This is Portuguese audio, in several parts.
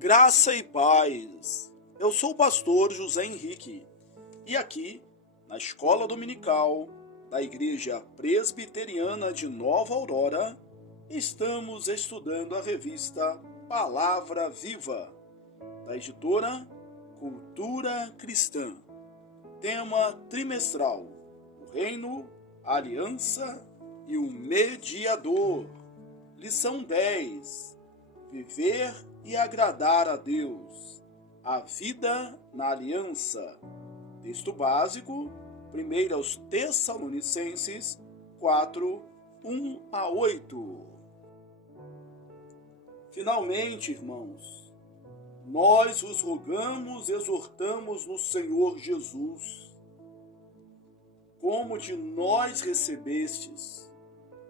Graça e paz. Eu sou o pastor José Henrique e aqui, na Escola Dominical da Igreja Presbiteriana de Nova Aurora, estamos estudando a revista Palavra Viva, da editora Cultura Cristã. Tema trimestral: o Reino, a Aliança e o Mediador. Lição 10: Viver e agradar a Deus. A vida na aliança. Texto básico, 1 Tessalonicenses 4, 1 a 8. Finalmente, irmãos, nós vos rogamos e exortamos no Senhor Jesus, como de nós recebestes,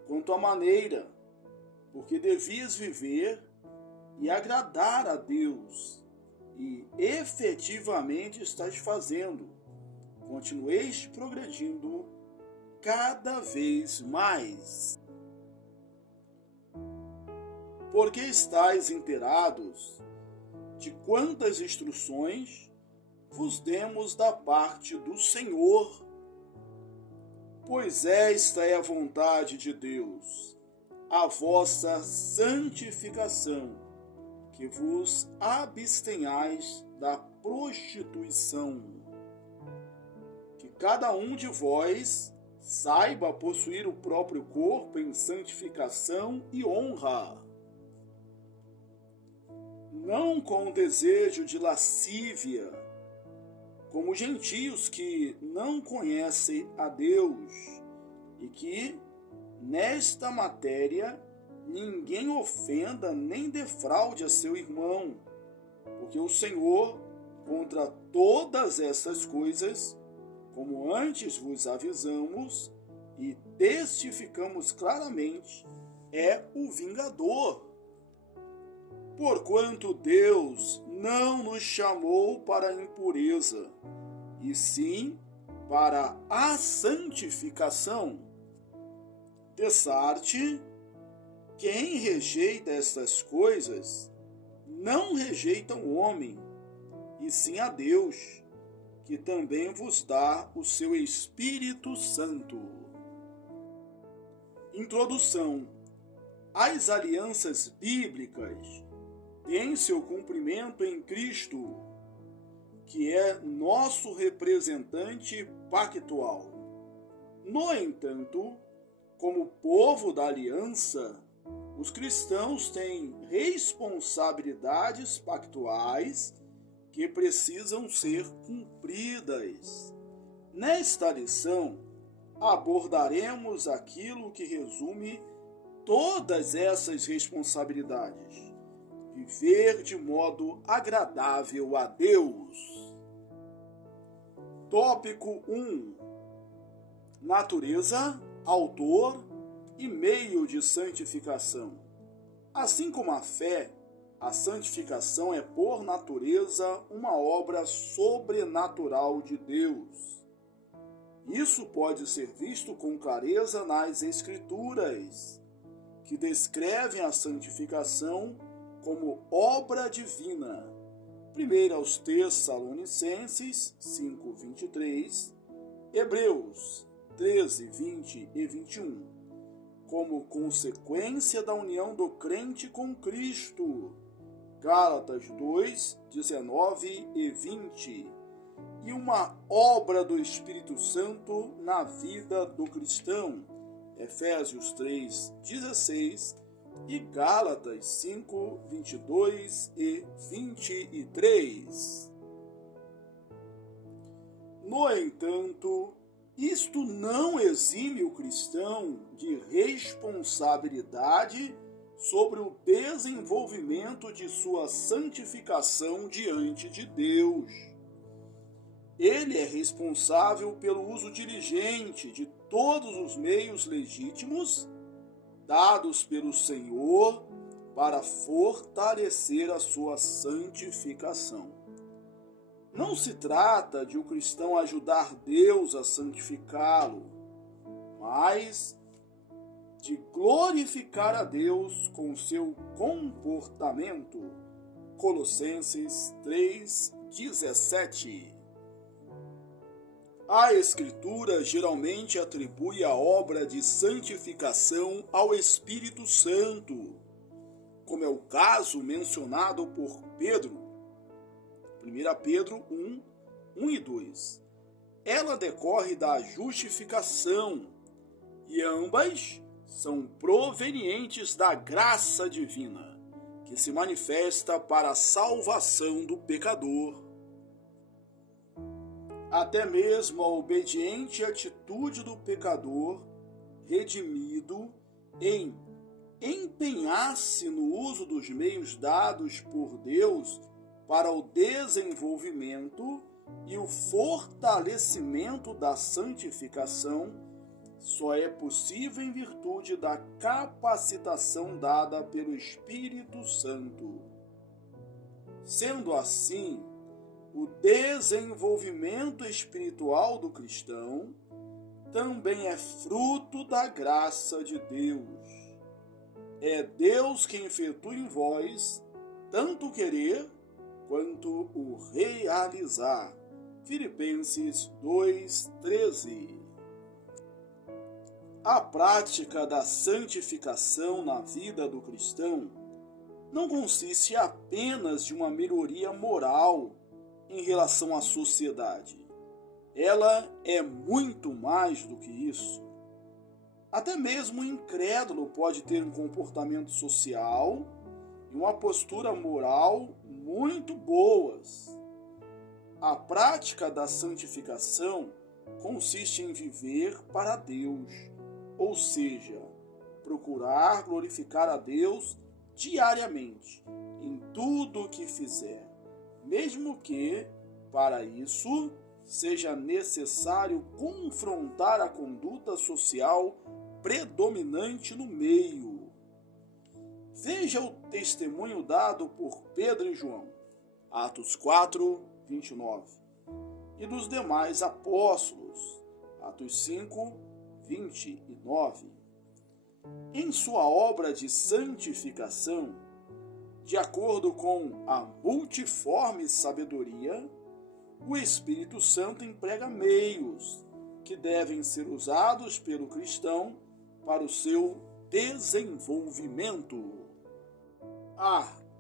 quanto à maneira, porque devias viver e agradar a Deus, e efetivamente estás fazendo. Continueis progredindo cada vez mais. Porque estáis inteirados de quantas instruções vos demos da parte do Senhor. Pois esta é a vontade de Deus, a vossa santificação, que vos abstenhais da prostituição. Que cada um de vós saiba possuir o próprio corpo em santificação e honra, não com desejo de lascívia, como gentios que não conhecem a Deus, e que, nesta matéria, ninguém ofenda nem defraude a seu irmão, porque o Senhor, contra todas essas coisas, como antes vos avisamos e testificamos claramente, é o vingador. Porquanto Deus não nos chamou para a impureza, e sim para a santificação. Tessarte, quem rejeita estas coisas, não rejeita o homem, e sim a Deus, que também vos dá o seu Espírito Santo. Introdução. As alianças bíblicas têm seu cumprimento em Cristo, que é nosso representante pactual. No entanto, como povo da aliança, os cristãos têm responsabilidades pactuais que precisam ser cumpridas. Nesta lição, abordaremos aquilo que resume todas essas responsabilidades. Viver de modo agradável a Deus. Tópico 1. Natureza, autor e meio de santificação. Assim como a fé, a santificação é por natureza uma obra sobrenatural de Deus. Isso pode ser visto com clareza nas Escrituras, que descrevem a santificação como obra divina. 1 Tessalonicenses 5:23, Hebreus 13, 20 e 21, como consequência da união do crente com Cristo. Gálatas 2, 19 e 20, e uma obra do Espírito Santo na vida do cristão. Efésios 3, 16 e Gálatas 5, 22 e 23. No entanto, isto não exime o cristão de responsabilidade sobre o desenvolvimento de sua santificação diante de Deus. Ele é responsável pelo uso diligente de todos os meios legítimos dados pelo Senhor para fortalecer a sua santificação. Não se trata de o cristão ajudar Deus a santificá-lo, mas de glorificar a Deus com seu comportamento, Colossenses 3:17. A Escritura geralmente atribui a obra de santificação ao Espírito Santo, como é o caso mencionado por Pedro, 1 Pedro 1 e 2. Ela decorre da justificação, e ambas são provenientes da graça divina, que se manifesta para a salvação do pecador. Até mesmo a obediente atitude do pecador, redimido, em empenhar-se no uso dos meios dados por Deus para o desenvolvimento e o fortalecimento da santificação, só é possível em virtude da capacitação dada pelo Espírito Santo. Sendo assim, o desenvolvimento espiritual do cristão também é fruto da graça de Deus. É Deus quem efetua em vós tanto o querer quanto o realizar. Filipenses 2:13. A prática da santificação na vida do cristão não consiste apenas de uma melhoria moral em relação à sociedade. Ela é muito mais do que isso. Até mesmo o incrédulo pode ter um comportamento social e uma postura moral muito boas. A prática da santificação consiste em viver para Deus, ou seja, procurar glorificar a Deus diariamente, em tudo o que fizer, mesmo que, para isso, seja necessário confrontar a conduta social predominante no meio. Veja o testemunho dado por Pedro e João, Atos 4:29, e dos demais apóstolos, Atos 5:29. Em sua obra de santificação, de acordo com a multiforme sabedoria, o Espírito Santo emprega meios que devem ser usados pelo cristão para o seu desenvolvimento.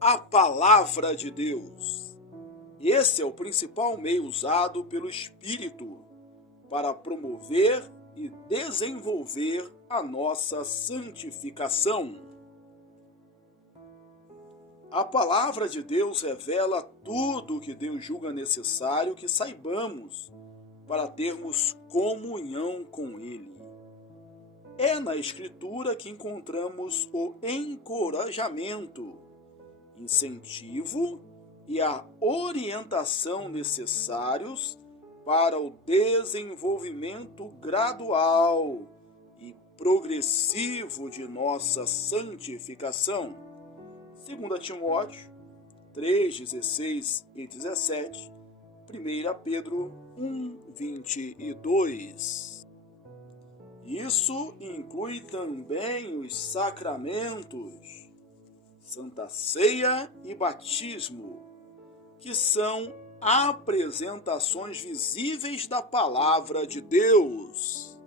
A palavra de Deus. Esse é o principal meio usado pelo Espírito para promover e desenvolver a nossa santificação. A palavra de Deus revela tudo o que Deus julga necessário que saibamos para termos comunhão com Ele. É na Escritura que encontramos o encorajamento, incentivo e a orientação necessários para o desenvolvimento gradual e progressivo de nossa santificação. 2 Timóteo 3:16 e 17, 1 Pedro 1:22. Isso inclui também os sacramentos, Santa Ceia e batismo, que são apresentações visíveis da palavra de Deus.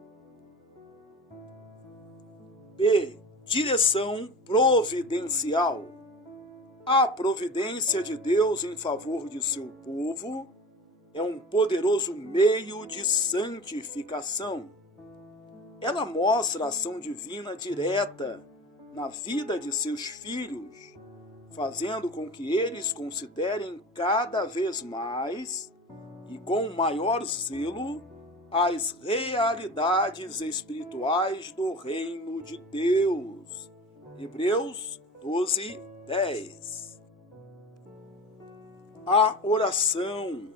B. Direção providencial. A providência de Deus em favor de seu povo é um poderoso meio de santificação. Ela mostra a ação divina direta na vida de seus filhos, fazendo com que eles considerem cada vez mais e com maior zelo as realidades espirituais do reino de Deus. Hebreus 12:10. A oração.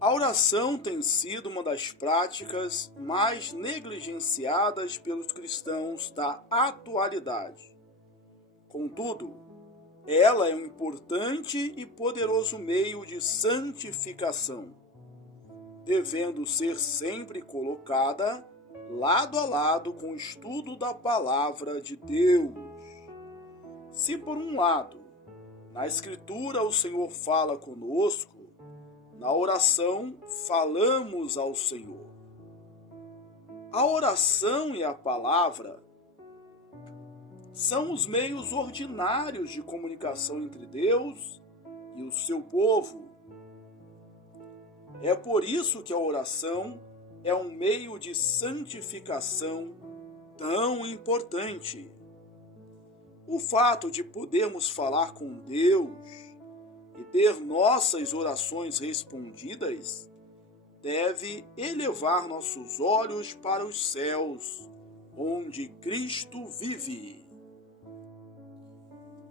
A oração tem sido uma das práticas mais negligenciadas pelos cristãos da atualidade. Contudo, ela é um importante e poderoso meio de santificação, devendo ser sempre colocada lado a lado com o estudo da palavra de Deus. Se, por um lado, Na Escritura, o Senhor fala conosco, na oração, falamos ao Senhor. A oração e a palavra são os meios ordinários de comunicação entre Deus e o seu povo. É por isso que a oração é um meio de santificação tão importante. O fato de podermos falar com Deus e ter nossas orações respondidas deve elevar nossos olhos para os céus, onde Cristo vive.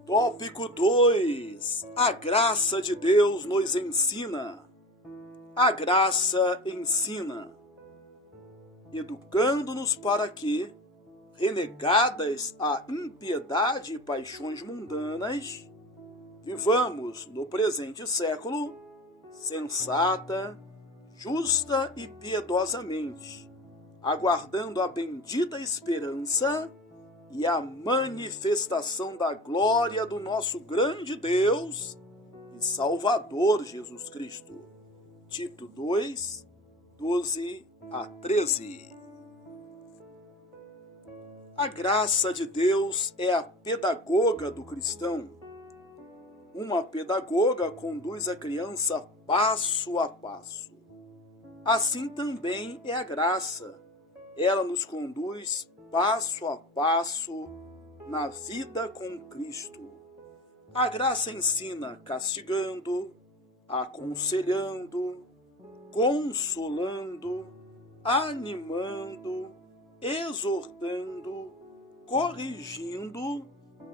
Tópico 2. A graça de Deus nos ensina. A graça ensina, educando-nos para que, renegadas a impiedade e paixões mundanas, vivamos no presente século sensata, justa e piedosamente, aguardando a bendita esperança e a manifestação da glória do nosso grande Deus e Salvador Jesus Cristo. Tito 2, 12 a 13. A graça de Deus é a pedagoga do cristão. Uma pedagoga conduz a criança passo a passo. Assim também é a graça. Ela nos conduz passo a passo na vida com Cristo. A graça ensina castigando, aconselhando, consolando, animando, exortando, corrigindo,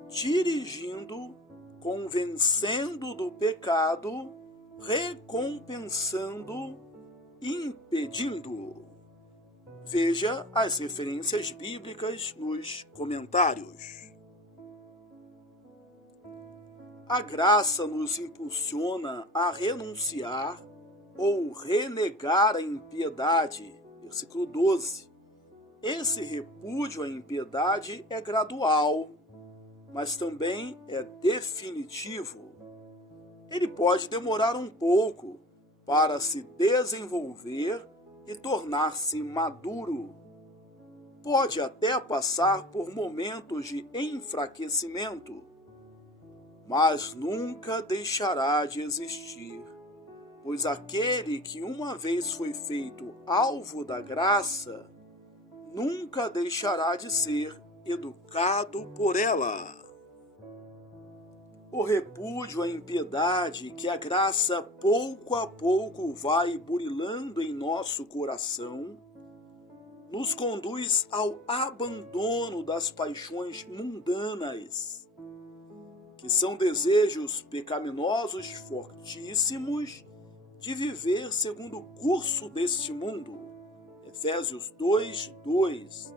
dirigindo, convencendo do pecado, recompensando, impedindo. Veja as referências bíblicas nos comentários. A graça nos impulsiona a renunciar ou renegar a impiedade. Versículo 12. Esse repúdio à impiedade é gradual, mas também é definitivo. Ele pode demorar um pouco para se desenvolver e tornar-se maduro. Pode até passar por momentos de enfraquecimento, mas nunca deixará de existir, pois aquele que uma vez foi feito alvo da graça, nunca deixará de ser educado por ela. O repúdio à impiedade que a graça pouco a pouco vai burilando em nosso coração, nos conduz ao abandono das paixões mundanas, que são desejos pecaminosos fortíssimos de viver segundo o curso deste mundo. Efésios 2:2,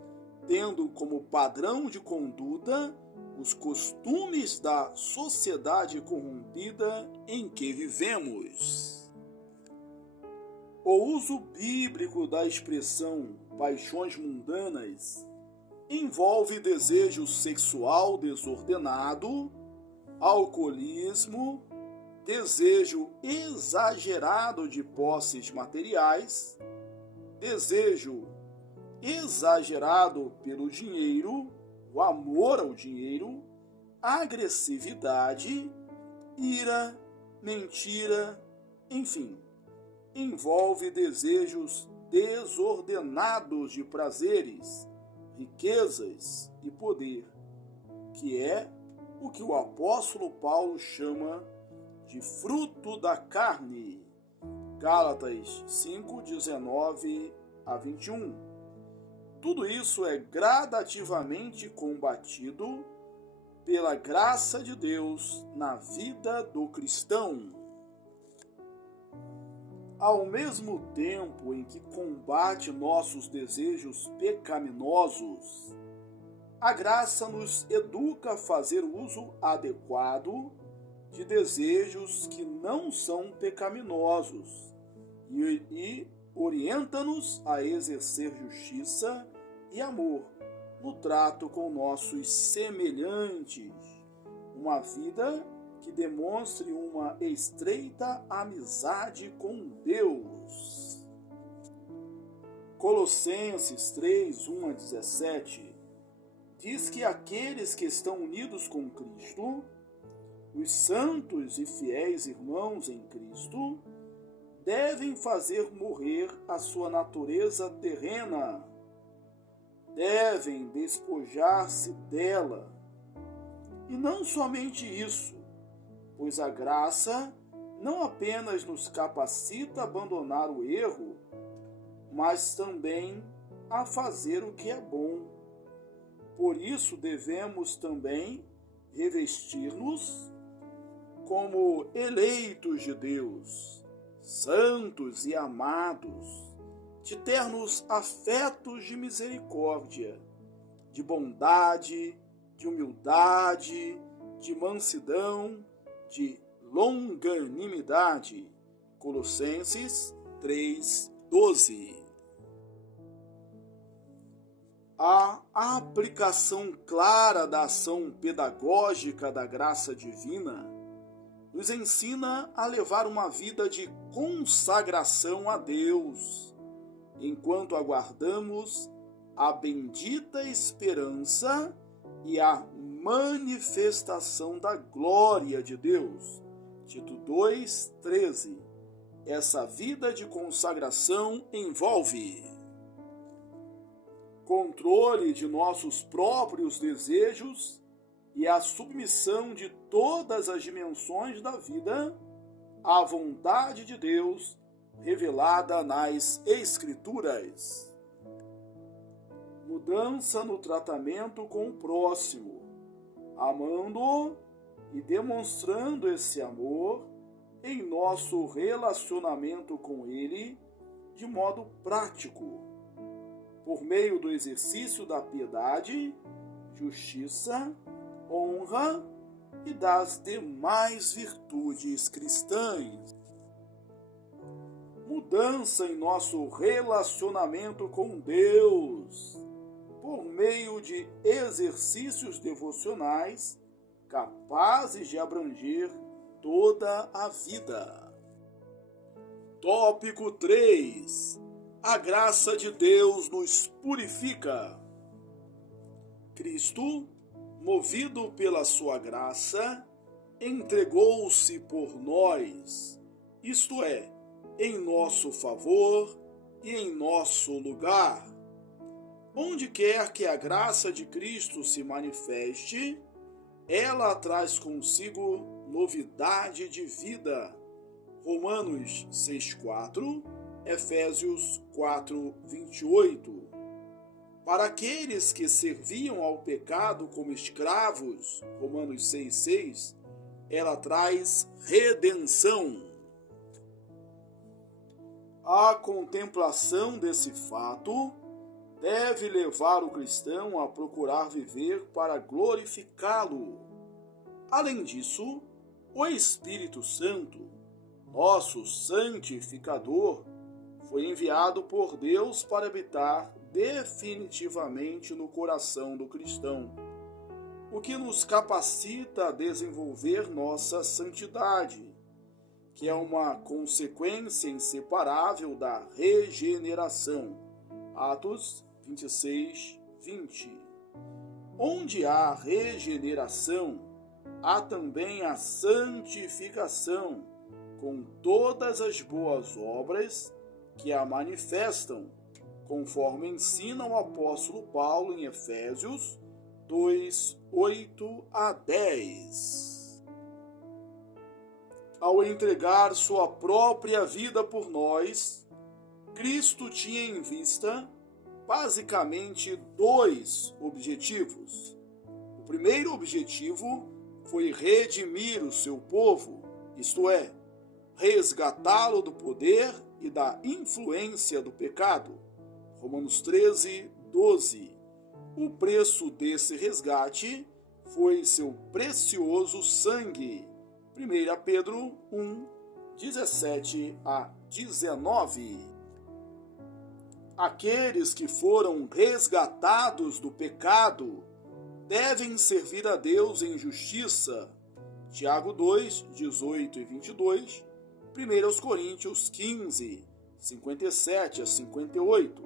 tendo como padrão de conduta os costumes da sociedade corrompida em que vivemos. O uso bíblico da expressão paixões mundanas envolve desejo sexual desordenado, alcoolismo, desejo exagerado de posses materiais, desejo exagerado pelo dinheiro, o amor ao dinheiro, agressividade, ira, mentira, enfim, envolve desejos desordenados de prazeres, riquezas e poder, que é o que o apóstolo Paulo chama de fruto da carne. Gálatas 5:19 a 21. Tudo isso é gradativamente combatido pela graça de Deus na vida do cristão. Ao mesmo tempo em que combate nossos desejos pecaminosos, a graça nos educa a fazer uso adequado de desejos que não são pecaminosos e orienta-nos a exercer justiça e amor no trato com nossos semelhantes, uma vida que demonstre uma estreita amizade com Deus. Colossenses 3, 1 a 17 diz que aqueles que estão unidos com Cristo, os santos e fiéis irmãos em Cristo, devem fazer morrer a sua natureza terrena, devem despojar-se dela. E não somente isso, pois a graça não apenas nos capacita a abandonar o erro, mas também a fazer o que é bom. Por isso devemos também revestir-nos como eleitos de Deus, santos e amados, de ternos afetos de misericórdia, de bondade, de humildade, de mansidão, de longanimidade. Colossenses 3:12. A aplicação clara da ação pedagógica da graça divina nos ensina a levar uma vida de consagração a Deus, enquanto aguardamos a bendita esperança e a manifestação da glória de Deus. Tito 2:13. Essa vida de consagração envolve controle de nossos próprios desejos e a submissão de todas as dimensões da vida à vontade de Deus revelada nas Escrituras. Mudança no tratamento com o próximo, amando-o e demonstrando esse amor em nosso relacionamento com ele de modo prático, por meio do exercício da piedade, justiça, honra e das demais virtudes cristãs. Mudança em nosso relacionamento com Deus, por meio de exercícios devocionais capazes de abranger toda a vida. Tópico 3. A graça de Deus nos purifica. Cristo, movido pela sua graça, entregou-se por nós, isto é, em nosso favor e em nosso lugar. Onde quer que a graça de Cristo se manifeste, ela traz consigo novidade de vida. Romanos 6:4, Efésios 4:28. Para aqueles que serviam ao pecado como escravos, Romanos 6:6, ela traz redenção. A contemplação desse fato deve levar o cristão a procurar viver para glorificá-lo. Além disso, o Espírito Santo, nosso santificador, foi enviado por Deus para habitar definitivamente no coração do cristão, o que nos capacita a desenvolver nossa santidade, que é uma consequência inseparável da regeneração. Atos 26:20. Onde há regeneração, há também a santificação, com todas as boas obras que a manifestam, conforme ensina o apóstolo Paulo em Efésios 2:8-10. Ao entregar sua própria vida por nós, Cristo tinha em vista basicamente dois objetivos. O primeiro objetivo foi redimir o seu povo, isto é, resgatá-lo do poder e da influência do pecado. Romanos 13:12. O preço desse resgate foi seu precioso sangue. 1 Pedro 1:17-19. Aqueles que foram resgatados do pecado devem servir a Deus em justiça, Tiago 2, 18 e 22, 1 Coríntios 15, 57 a 58.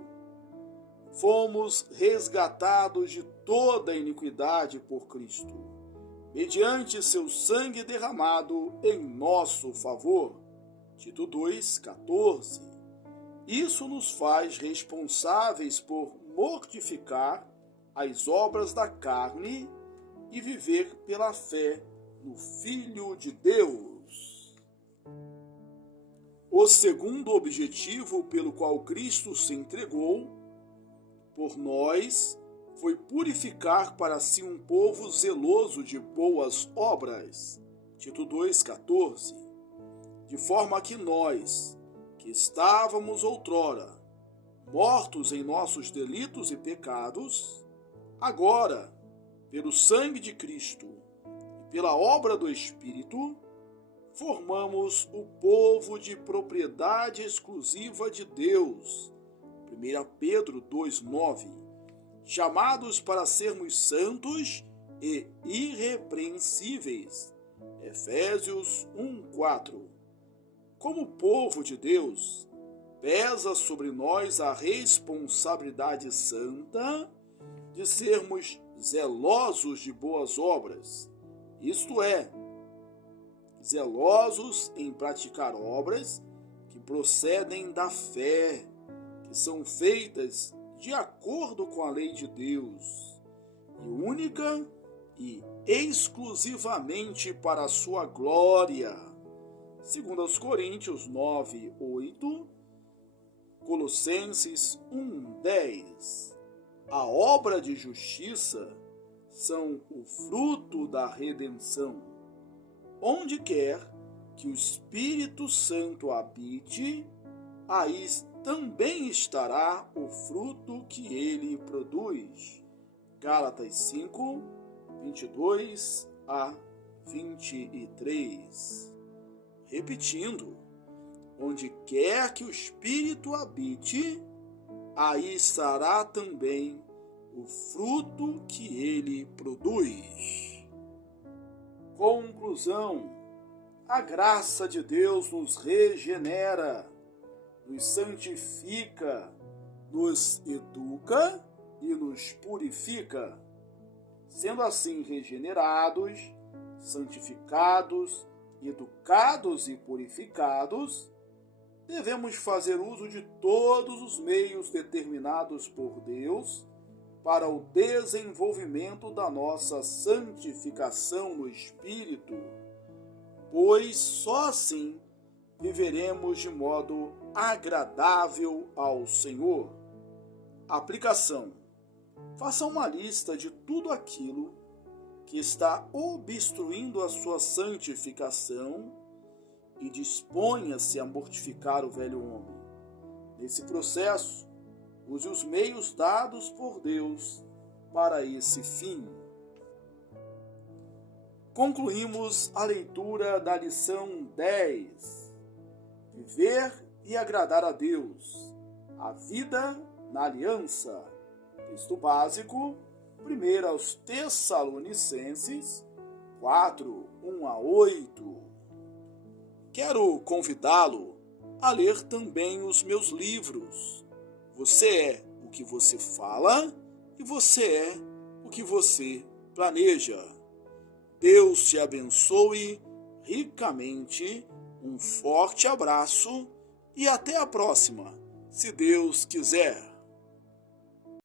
Fomos resgatados de toda a iniquidade por Cristo, mediante seu sangue derramado em nosso favor. Tito 2, 14. Isso nos faz responsáveis por mortificar as obras da carne e viver pela fé no Filho de Deus. O segundo objetivo pelo qual Cristo se entregou por nós foi purificar para si um povo zeloso de boas obras. Tito 2,14. De forma que nós, que estávamos outrora mortos em nossos delitos e pecados, agora, pelo sangue de Cristo e pela obra do Espírito, formamos o povo de propriedade exclusiva de Deus. 1 Pedro 2,9. Chamados para sermos santos e irrepreensíveis. Efésios 1,4. Como povo de Deus, pesa sobre nós a responsabilidade santa de sermos zelosos de boas obras, isto é, zelosos em praticar obras que procedem da fé, que são feitas de acordo com a lei de Deus, e única e exclusivamente para a sua glória. 2 Coríntios 9, 8, Colossenses 1, 10. A obra de justiça são o fruto da redenção. Onde quer que o Espírito Santo habite, aí também estará o fruto que ele produz. Gálatas 5, 22 a 23. Repetindo, onde quer que o Espírito habite, aí estará também o fruto que ele produz. Conclusão: a graça de Deus nos regenera, nos santifica, nos educa e nos purifica. Sendo assim regenerados, santificados, educados e purificados, devemos fazer uso de todos os meios determinados por Deus para o desenvolvimento da nossa santificação no Espírito, pois só assim viveremos de modo agradável ao Senhor. Aplicação: faça uma lista de tudo aquilo que está obstruindo a sua santificação e disponha-se a mortificar o velho homem. Nesse processo, use os meios dados por Deus para esse fim. Concluímos a leitura da lição 10. Viver e agradar a Deus. A vida na aliança. Texto básico, 1 aos Tessalonicenses 4, 1 a 8. Quero convidá-lo a ler também os meus livros. Você é o que você fala e você é o que você planeja. Deus te abençoe ricamente. Um forte abraço e até a próxima, se Deus quiser.